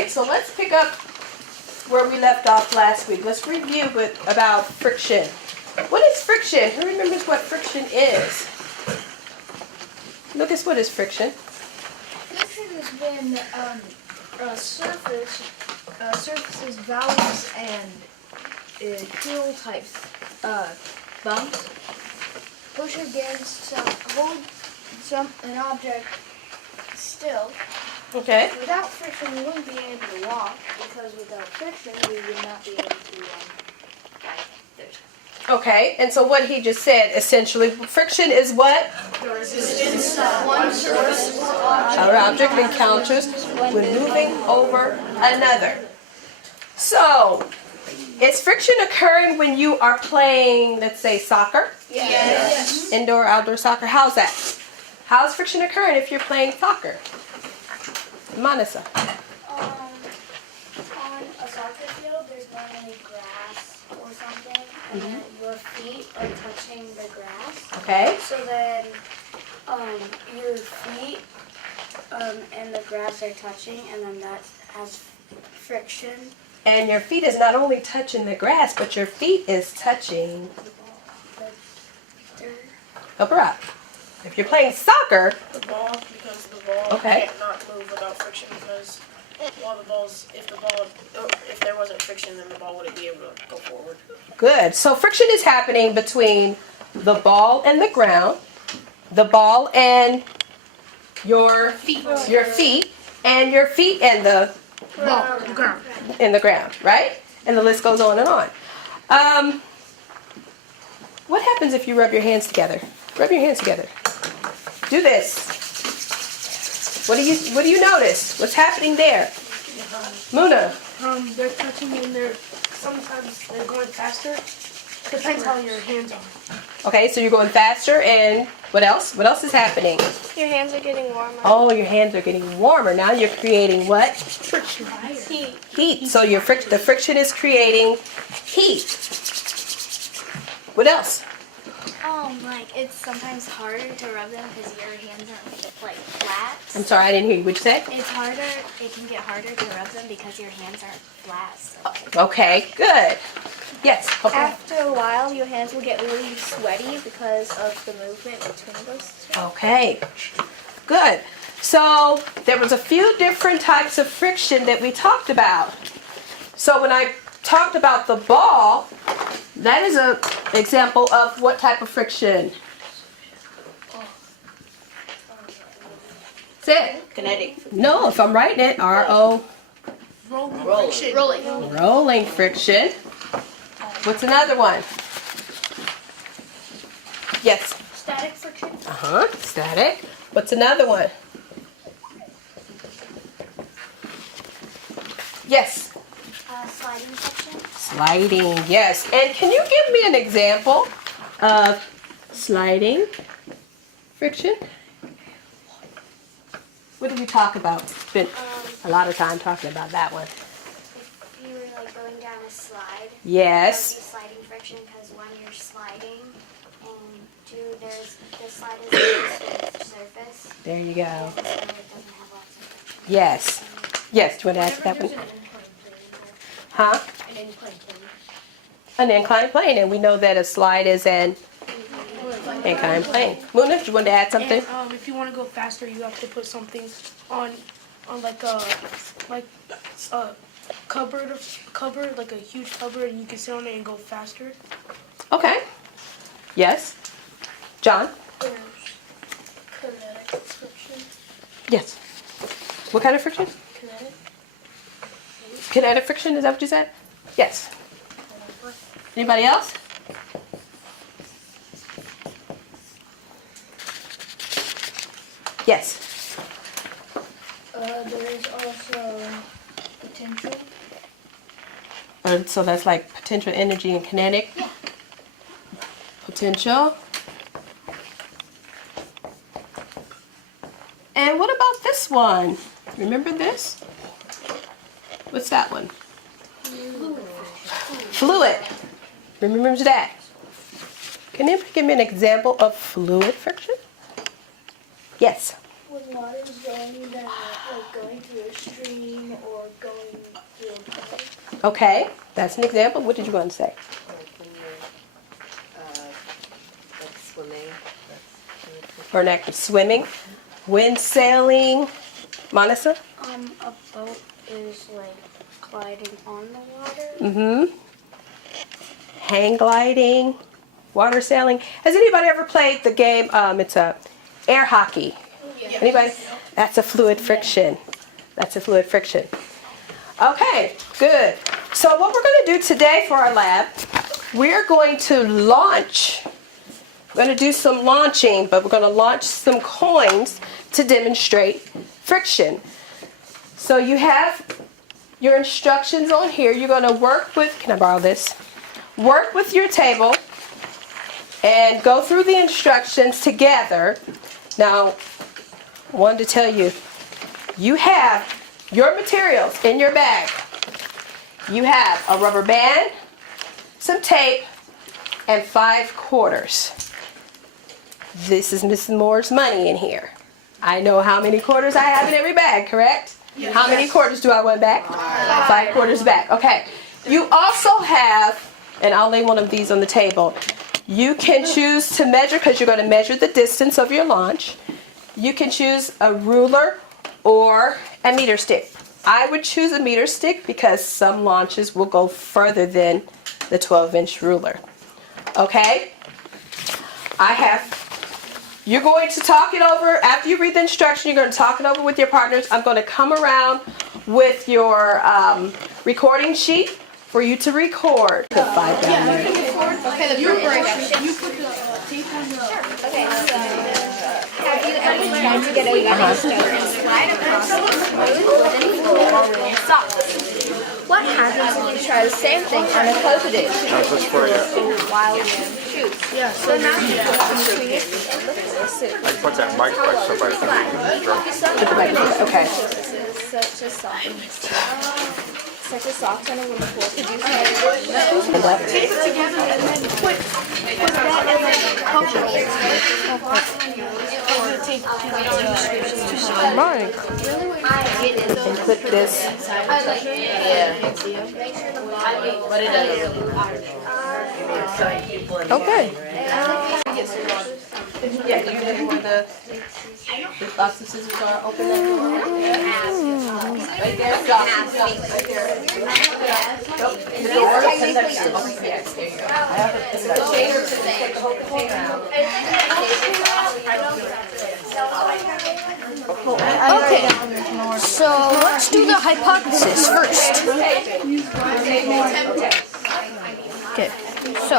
right, so let's pick up where we left off last week. Let's review about friction. What is friction? Who remembers what friction is? Lucas, what is friction? Friction is when a surface's valves and keel types bumps push against an object still. Okay. Without friction, we wouldn't be able to walk, because without friction, we would not be able to Okay, and so what he just said, essentially, friction is what? The resistance one surface Our object encounters when moving over another. So, is friction occurring when you are playing, let's say, soccer? Yes. Indoor, outdoor soccer? How's that? How's friction occurring if you're playing soccer? Manasa. On a soccer field, there's normally grass or something, and then your feet are touching the grass. Okay. So then, your feet and the grass are touching, and then that has friction. And your feet is not only touching the grass, but your feet is touching The dirt. help her out. If you're playing soccer, The ball, because the ball Okay. can't not move without friction, because while if there wasn't friction, then the ball wouldn't be able to go forward. good. So friction is happening between the ball and the ground, the ball and your feet, and your feet and the ground, right? And the list goes on and on. What happens if you rub your hands together? Rub your hands together. Do this. What do you notice? What's happening there? Muna. They're touching and sometimes they're going faster. Depends how your hands are. Okay, so you're going faster, and what else? What else is happening? Your hands are getting warmer. Oh, your hands are getting warmer. Now you're creating what? Friction. Heat. Heat. So the friction is creating heat. What else? Like it's sometimes harder to rub them because your hands aren't like flat. I'm sorry, I didn't hear you. What you said? It's harder. It can get harder to rub them because your hands aren't flat. Okay, good. Yes. Okay. After a while, your hands will get really sweaty because of the movement between those two. Okay. Good. So there was a few different types of friction that we talked about. So when I talked about the ball, that is an example of what type of friction? Say it. Kinetic. No, if I'm writing it, R-O. Rolling. Rolling friction. What's another one? Yes. Static friction. Static. What's another one? Yes. Sliding friction. Sliding, yes. And can you give me an example of sliding friction? What did we talk about? Spent a lot of time talking about that one. If you were like going down a slide. Yes. That would be sliding friction because one, you're sliding, and two, the slide is a smooth surface. There you go. So it doesn't have lots of friction. Yes. Yes, do you want to answer that one? Huh? An inclined plane, and we know that a slide is an inclined plane. Muna, do you want to add something? And if you want to go faster, you have to put something on like a cupboard, like a huge cupboard, and you can sit on it and go faster. Okay. Yes. John? Kinetic friction. Yes. What kind of friction? Kinetic. Kinetic friction, is that what you said? Yes. Anybody else? Yes. There is also potential. So that's like potential energy and kinetic? Yeah. Potential. And what about this one? Remember this? What's that one? Fluid. Remember that? Can you give me an example of fluid friction? Yes. When water is going through a stream or going Okay, that's an example. What did you want to say? Like swimming. Or an act of swimming, wind sailing. Manasa? A boat is like gliding on the water. Mm-hmm. Hang gliding, water sailing. Has anybody ever played the game? It's a air hockey. Anybody? That's a fluid friction. That's a fluid friction. Okay, good. So what we're going to do today for our lab, we're going to launch. We're going to do some launching, but we're going to launch some coins to demonstrate friction. So you have your instructions on here. You're going to work with, can I borrow this? Work with your table and go through the instructions together. Now, I wanted to tell you, you have your materials in your bag. You have a rubber band, some tape, and 5 quarters. This is Mrs. Moore's money in here. I know how many quarters I have in every bag, correct? Yes. How many quarters do I want back? 5 quarters back. Okay. You also have, and I'll lay one of these on the table. You can choose to measure, because you're going to measure the distance of your launch. You can choose a ruler or a meter stick. I would choose a meter stick because some launches will go further than the 12-inch ruler. Okay? You're going to talk it over. After you read the instruction, you're going to talk it over with your partners. I'm going to come around with your recording sheet for you to record. Put 5 down there. Okay, the preparation. You put the tape on the... Okay, so have you ever tried to get a yellow stone and slide across the wooden floor socks? What happens if you try the same thing on a coated while you shoot? Yeah. So now you put between your feet and the floor. Put that mic by somebody. Okay. Such a soft. Such a soft on a wooden floor. Could you try it? Tape it together and then put that and then cover it. And clip this. But it doesn't. Okay. Yeah, you have where the lots of scissors are. Open that door. Right there. Stop. Right there. Nope. The door. And that's it. Yes, there you go. I have a container to put the whole container out. Okay, so let's do the hypothesis first. Okay, so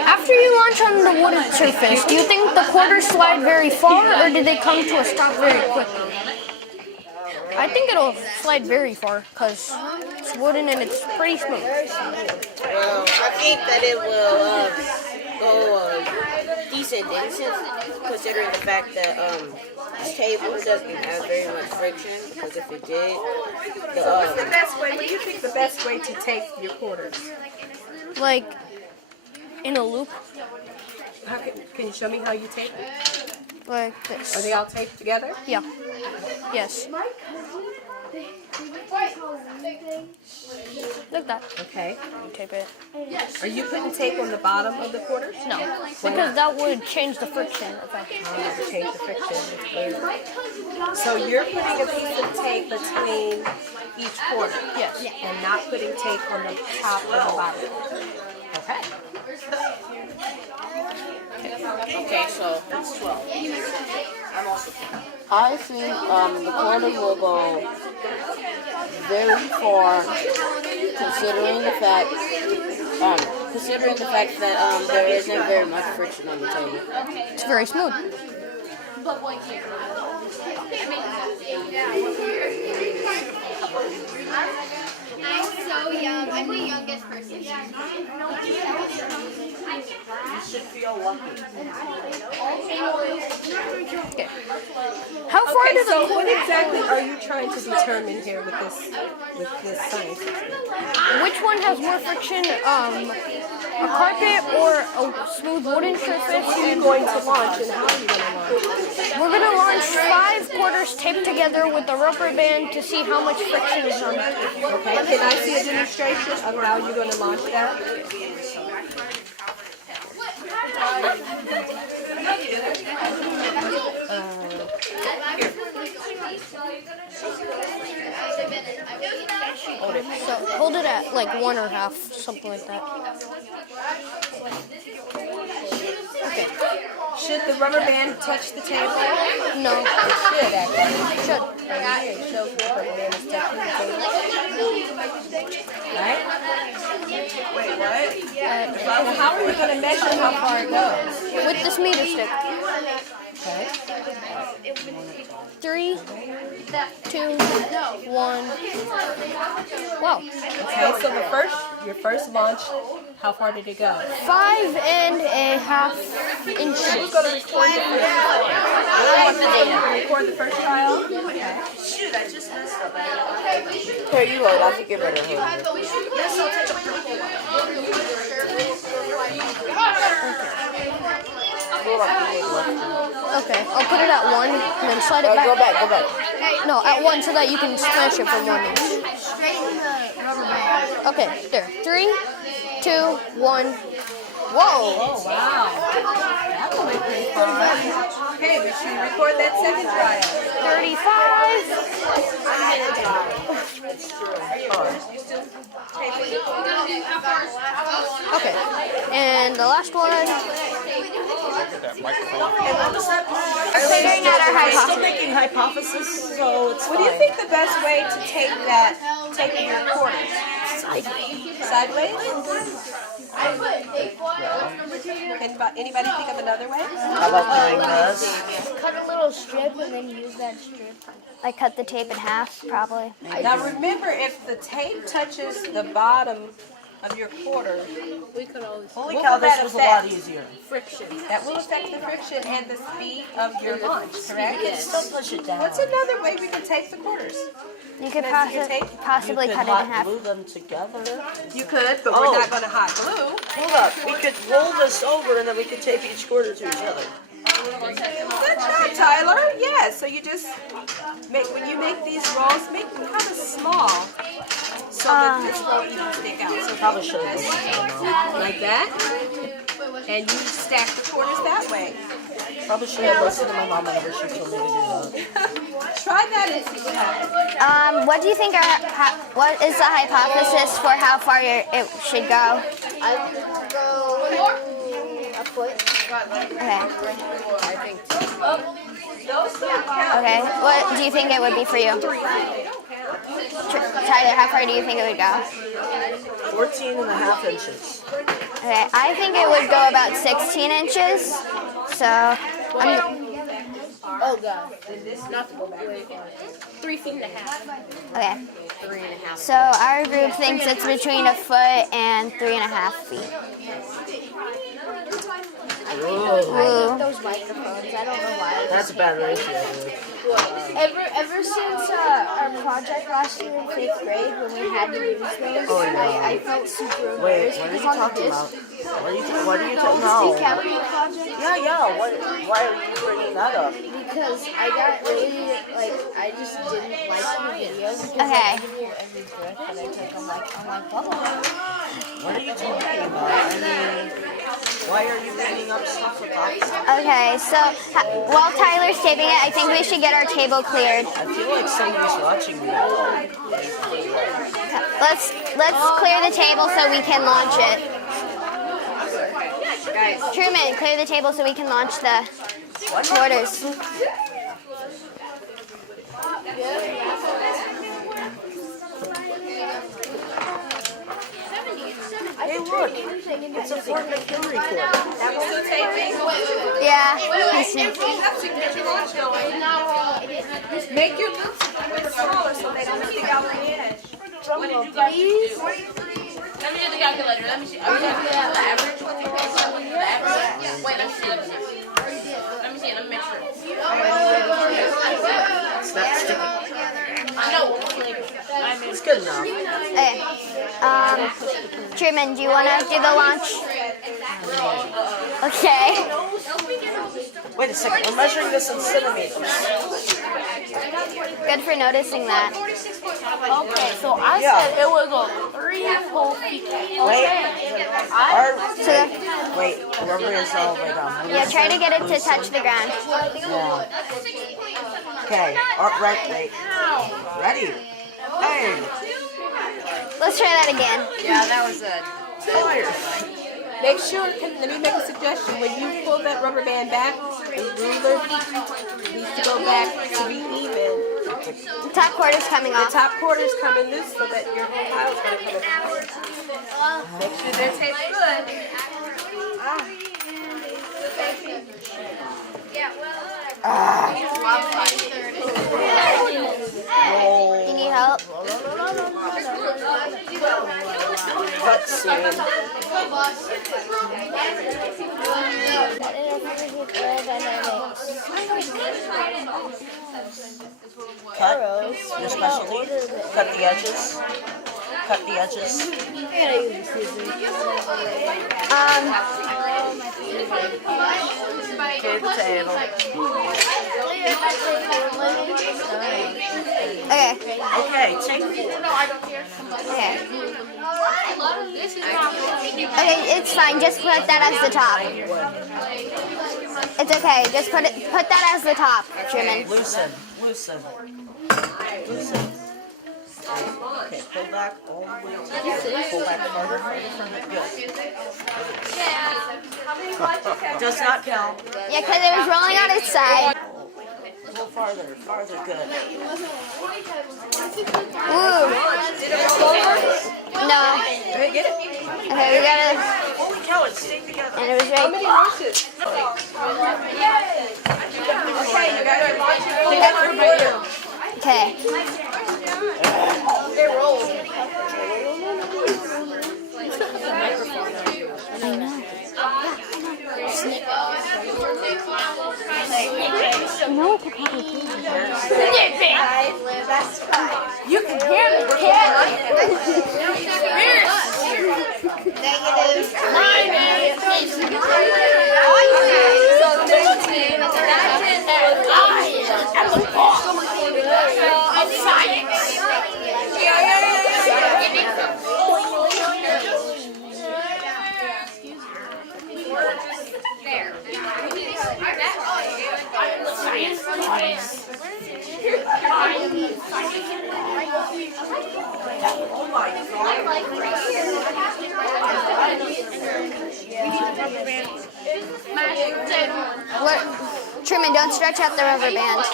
after you launch on the wooden surface, do you think the quarters slide very far or do they come to a stop very quickly? I think it'll slide very far because it's wooden and it's pretty smooth. Well, I think that it will go decent distance, considering the fact that this table doesn't have very much friction. Because if it did, What's the best way? What do you think the best way to take your quarters? Like in a loop, How can you show me how you tape it? like Are this. they all taped together? Yeah. Yes. Like that. Okay. Tape it. Are you putting tape on the bottom of the quarters? No, because that would change the friction effect. Change the friction. So you're putting a piece of tape between each quarter? Yes. And not putting tape on the top or the bottom? Okay. okay, so that's 12. I think the corner will go very far, considering the fact that there isn't very much friction on the table. It's very smooth. I'm so young. I'm the youngest person. How far Okay, does so the what exactly are you trying to determine here with this science? which one has more friction? A carpet or a smooth wooden surface? Who are you going to launch and how are you going to launch? We're gonna launch 5 quarters taped together with a rubber band to see how much friction is on it. Okay, can I see a demonstration of how you're going to launch that? So hold it at like 1 or half, something like that. Okay. Should the rubber band touch the table? No. It should, actually. Should. Right here, it shows the rubber band is touching the table. Right? Wait, what? Well, how are you going to measure how far it goes? With this meter stick. Okay. 3, 2, 1. Wow. Okay, so your first launch, how far did it go? 5.5 inches. Who's going to record the record the first trial? Okay. Here, you hold. I think you're better hold. Okay, I'll put it at 1 and then slide it back. Go back, go back. No, at 1 so that you can smash it from 1 inch. Okay, there. 3, 2, 1. Whoa! Oh, wow. That went pretty far. Okay, we should record that second trial. 35. Okay, and the last one. Figuring out our hypothesis. Still making hypothesis, so it's What do you think the best way to take your recorders? Sideways? Anybody think of another way? How about doing this? Cut a little strip and then use that strip. I cut the tape in half, probably. Now remember, if the tape touches the bottom of your quarter, Holy What cow, will that this was a lot affect? easier. that will affect the friction and the speed of your launch, correct? Still push it down. What's another way we can tape the quarters? You could Can I see your tape? possibly You cut could it in hot half. glue them together. You could, but Oh. we're not going to hot glue. Hold up. We could roll this over and then we could tape each quarter to each other. Good job, Tyler. Yeah, so you just when you make these rolls, make them kind of small so that this won't even stick out. So Probably should have like that, and you stack the quarters that way. Probably should have listened to my mom whenever she told me to do that. Try that and see what happens. What do you think what is the hypothesis for how far it should go? I think we'll go a foot. Okay. I think those don't count. Okay. What do you think it would be for you? Tyler, how far do you think it would go? 14.5 inches. Okay, I think it would go about 16 inches. So, Oh god. Not to go back. 3 feet and a half. okay. So our group thinks it's between a foot and 3.5 feet. Ooh. Those microphones, I don't know why. That's a bad ratio, dude. Ever since our project last year in 5th grade when we had to use those, I felt super Wait, embarrassed what are you talking about? What are you talking about? Cavity project Yeah. Why are you bringing that up? because I got really I just didn't like the video because Okay. I could hear every breath that I took. I'm like, what? What are you talking about? I mean, why are you bringing up stuff about that? Okay, so while Tyler's taping it, I think we should get our table cleared. I feel like somebody's watching me. Let's clear the table so we can launch it. Truman, clear the table so we can launch the quarters. Hey, look. It's a Fort McHenry cord. Still taping. Yeah. Make your loops a bit smaller so they don't stick out the edge. What did you guys do? Let me do the calculator. Let me see. Are you going to do the average? The average? Wait, let me see. Let me see. Let me make sure. It's not sticky. I know. It's good enough. Okay. Truman, do you want to do the launch? Okay. Wait a second, we're measuring this in centimeters. Good for noticing that. Okay, so I Yeah. said it would go 3 whole feet. Wait, our, So, wait, rubber is all the way down. yeah, try to get it to touch the ground. Yeah. Okay, right, wait. Ready? Hey, Let's try that again. Yeah, that was a. fire. Make sure, let me make a suggestion. When you pull that rubber band back, the ruler needs to go back to be even. The top quarter's coming The off. top quarter's coming loose so that your whole pile's going to come in. Make sure their tape's good. You need help? Cut soon. Cut your specialty. Cut the edges. Cut the edges. Okay, the table. Okay. Okay, take 4. Okay. Okay, it's fine. Just put that as the top. It's okay. Just put that as the top, Truman. Loosen. Loosen. Loosen. Okay, pull back all the way to the end. Pull back farther from it. Good. Does not count. Yeah, because it was rolling on its side. A little farther. Farther. Good. Ooh. No. Hey, get it. Okay, we gotta. Holy cow, it's staying together. And it was How right. many roaches? Okay, you got to watch it. Take that for you. Okay. You can hear me. What? Truman, don't stretch out the rubber band.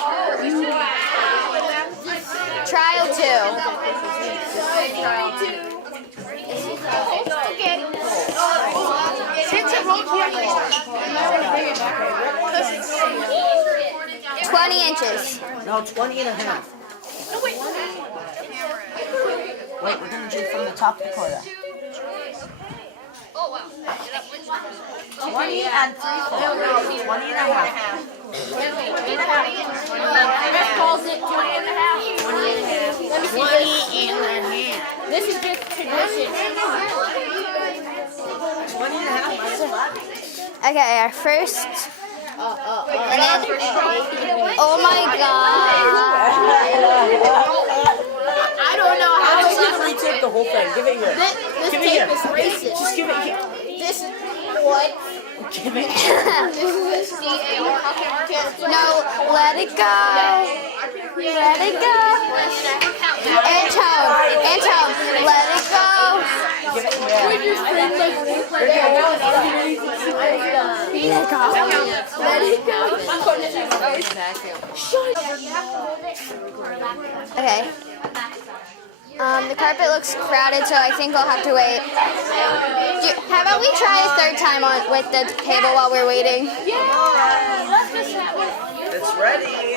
Trial 20 inches. No, 20 and a half. Wait, we're going to do from the top of the quarter. 20 and 3/4. 20 and a half. 20 and a half. This is just tradition. 20 and a half minus what? Okay, our first. Oh my god. I don't know how I'm just going to retake the whole thing. Give it here. this Give it tape here. is racist. Just give it here. This is what? Give it. No, let it go. Let it go. Antone, let it go. Give it here. Let it go. Okay. The carpet looks crowded, so I think I'll have to wait. How about we try a third time with the table while we're waiting? It's ready.